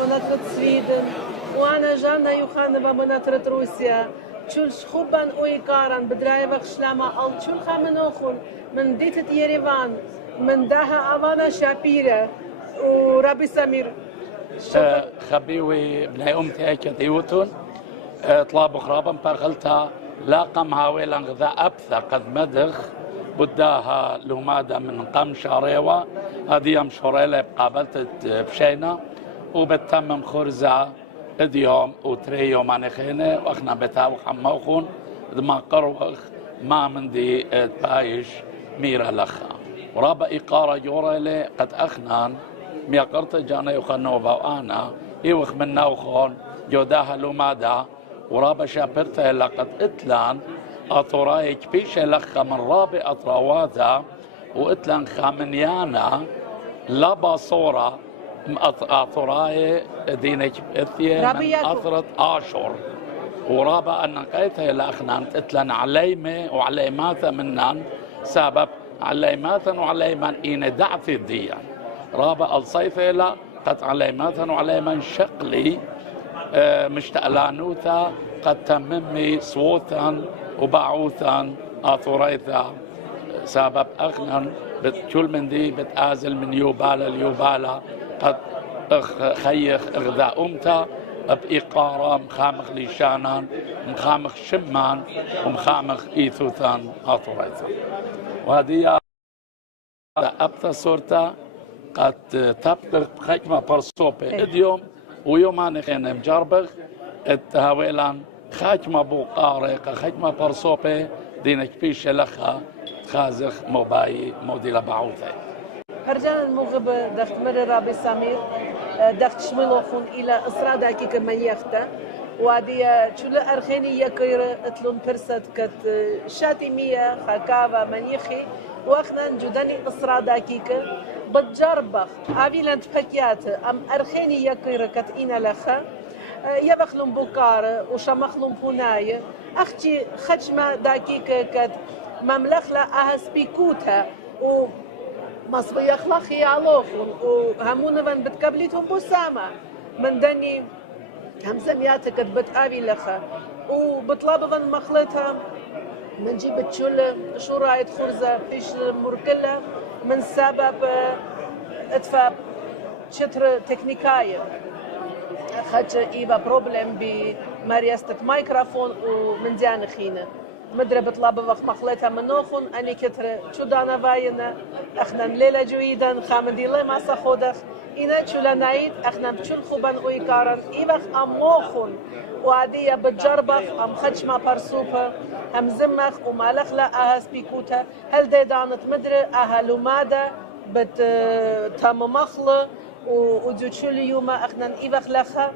منطقة سويدن وأنا جانا يوخانبا منطقة روسيا شول شخوبان أويكاران بدرايفخ شلاما أل شول خامنوخون من ديتت يريفان من داها أفانا شابيرا وربي سمير خبيوي بناي أمتي كديوتون طلاب خرابا بارغلتا لاقم هاويلا غذاء أبثى قد مدخ بداها لومادا من قم شاريوة هذه يوم شوريلة بقابلت بشينا وبتمم خرزة اديوم وتري يوم عن خينة واخنا بتاو حموخون دما قروخ ما من دي بايش ميرا لخا ورابا إقارة جوريلة قد أخنان ميقرت جانا يخنوبا وأنا إيوخ من نوخون جوداها لومادا ورابا شابرتها لقد اتلان أطرايك بيش لخا من رابع أطراواتا واتلان خامنيانا لابا صورة أطراي دينك إثيا من أثرة آشور ورابا أن قيتها لأخنان اتلان عليمة وعليماتا منان سبب عليماتا وعليمان إين دعثي الديان رابا الصيفة لا قد عليماتا وعليمان شقلي مشتألانوتا قد تممي صوتا وبعوثا أثريثا سبب أخنان كل من دي بتآزل من يوبالا ليوبالا قد خيخ إغذاء أمتا بإقارة مخامخ ليشانان مخامخ شمان ومخامخ إيثوثان أثريثا وهذه أبتا صورتا قد تبقى خيكما برصوبة إديوم ويومان خينا مجربغ التهاويلان خاجما بوقارق خاجما برصوبة دينك بيش لخا خازخ موباي موديلا بعوثي هرجان المغرب دخت مر رابي سمير دخت شملوخون إلى إسرا دقيقة من يخته وادي شل أرخيني يكير اتلون برست كت شاتي مية خاكافا من يخي واخنا جداني إسرا دقيقة بتجربخ أبيلانت بكيات أم أرخيني يكير كت إنا لخا يبخلون بوكار وشمخلون بوناي أختي خشمة دقيقة كت مملخلة أهسبيكوتها و مصبي يخلخي علوخون وهمون من بتقبليتهم بسامة من دني همزمياتك بتقابي لخا وبطلب من مخلطها من جيب تشول شو رايت خرزة فيش مركلة من سبب اتفا شتر تكنيكاية خدش إيبا بروبلم بماريستة مايكروفون ومن ديان خينة مدري بطلب وقت مخلطها من نوخون أني كتر شو دانا باينة اخنا ليلة جويدا خامدي لي ما سخودخ إنا شولا نايد اخنا بشول خوبان ويكارن إيبخ أموخون وعادية بتجربخ أم خدشما برسوبة هم زمخ ومالخ لا أهس بيكوتا هل دي دانت مدري أها لومادا بتاممخل ودوشول يوما اخنا إيبخ لخا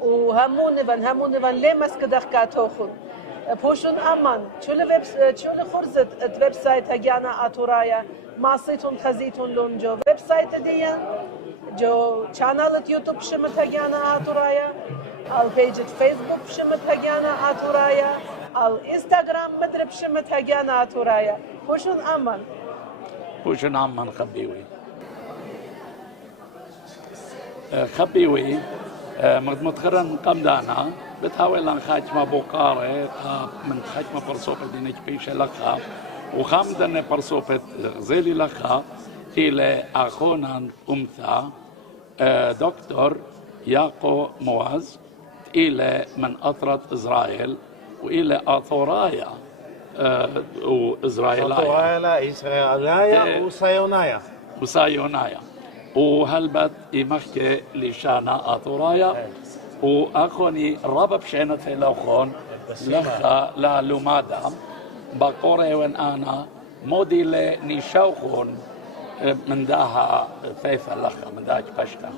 وهمون بن ليه مسكدخ كاتوخون بوشون أمان شول خرزت الويب سايت هجانا أتورايا ماسيتون خزيتون لون جو ويب سايت ديان جو چانل يوتيوب شمت هجانا أتورايا البيج فيسبوك شمت هجانا أتورايا الانستغرام مدرب شمت هجانا أتورايا بوشون أمان خبيوي خبيوي متخرن قمدانا بتحاول أن خاتمة بوقارة من خاتمة برصوبة دينك بيش لخا وخامدنا برصوبة غزيلي لخا إلى أخونا أمثا دكتور ياقو مواز إلى من أطرة إسرائيل وإلى أثورايا وإسرائيلايا إسرائيلايا وسايونايا وهلبت يمخي لشانا أثورايا وأخوني ربب شينة لأخون لخا لا لومادا بقوري وان أنا موديل نشاوخون من داها ثيفة لخا من داها بشتا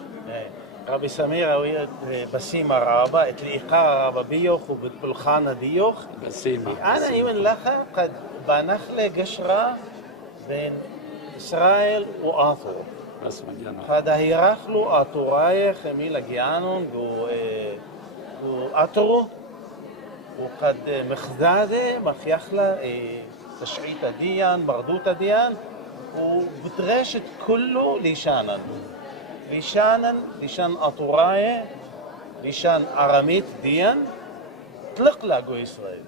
ربي سمير بسيمة رابا اتليقا رابا بيوخ وبالخانة ديوخ بسيمة أنا إيمن لخا قد بنخلة قشرة بين إسرائيل وآثور بس مجانا هذا هيرخلو أطوراي خميلة جيانون وأطرو وقد مخزادة مخيخلة تشعيطة ديان مردوطة ديان وبتغاشت كله ليشانن لشان أطوراية لشان أراميت ديان طلق لاقو إسرائيل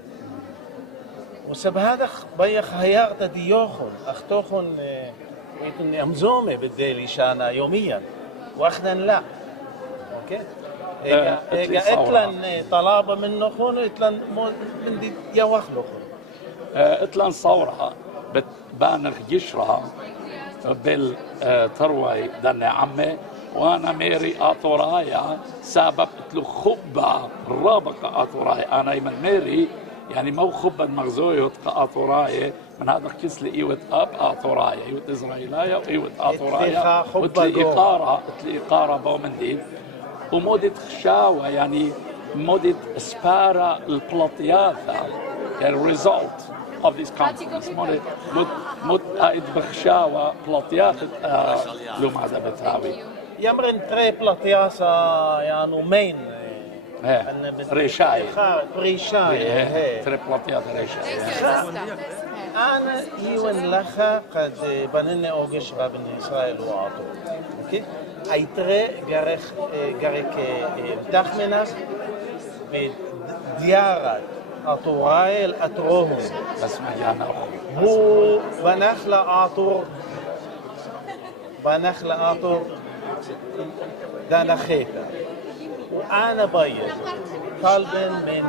وسب هذا بيخ هيارت ديوخن أختوخن يتن أمزومة بدي لشانا يوميا وأخذن لا أوكي إيجا إتلن طلابة من نخون إتلن من دي يوخ لخون إتلن صورة بانخ جشرة بالتروي دني عمي وانا ميري اطورايا سبب له خبة رابقة اطورايا انا من ميري يعني مو خبة مغزوية اطورايا من هذا كيس لإيوت اب اطورايا ايوت اسرائيلايا وايوت اطورايا وتلي اقارة بومندين ومودة خشاوة يعني مودة سبارة البلاطياثة الريزولت of this conference مود قائد بخشاوة بلاطيات لوم هذا بتراوي يمرن تري بلاطياسا يعني مين ريشاي تري بلاطيات ريشاي أنا يوان لخا قد بنني أوجش رابن إسرائيل وعطو أوكي أي تري جارك تخمنك بديارة أطورايل أطروهم بس ما جانا هو بنخلة أطور دانا خيتا وأنا بايد طالبا من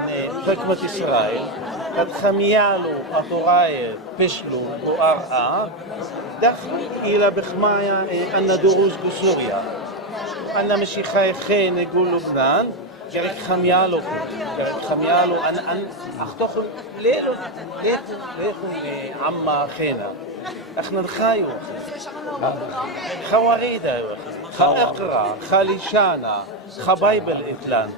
حكمة إسرائيل قد خميالو أطورايل بشلو وأرقى دخل إلى بخمايا أن دروس بسوريا أن مشي خايخين يقول لبنان جريك خميالو أنا أختخل ليلو عما خينا احنا الخايو خواريدا خاقرا خاليشانا خبايبل إتلان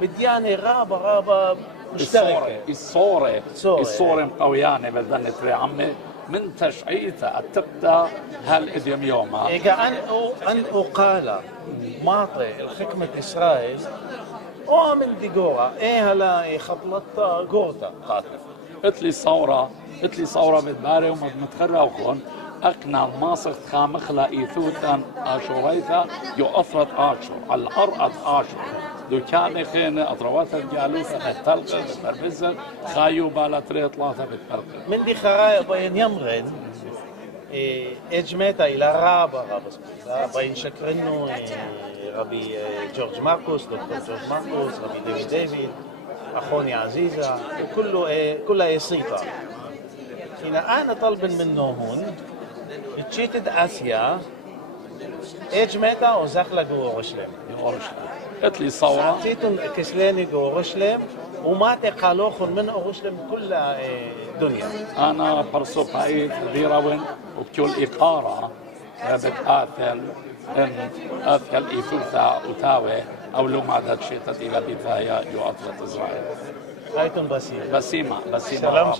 بدياني غابة مشتركة الصورة مقويانة بدنا تري عمي من تشعيتها تبدا هالإديم يومها أن أقال ماطي الحكمة إسرائيل من دي جورا هلا خطلت جورتا قاتل اتلي صورة بدباري وما متخرجون أقنع ماصر خامخلا إيثوتا أشوريتا يؤثرت أشور على الأرض أشور دو كان خينة أطروات الجالوسة التلقى بالبربزة خايو بالا تري ثلاثة بالتلقى من دي خرايا بين يمرن اجمتا إلى رابا بين شكرنو ربي جورج ماركوس دكتور جورج ماركوس ربي ديفيد أخوني عزيزة كلها يسيطة هنا أنا طلب منه هون بتشيتد آسيا اجمتا وزخلا جوا أورشليم اتلي صورة تيتون كسلاني جوا أورشليم وما تقالوخن من أورشليم كل دنيا أنا برسو بايد ديراون وبكل إقارة بتآثل إن آثل إيثوثا وتاوي أو لو ما ذات شيء تديلا بيتايا يؤثرت إسرائيل هايتون بسيمة بسيمة سلام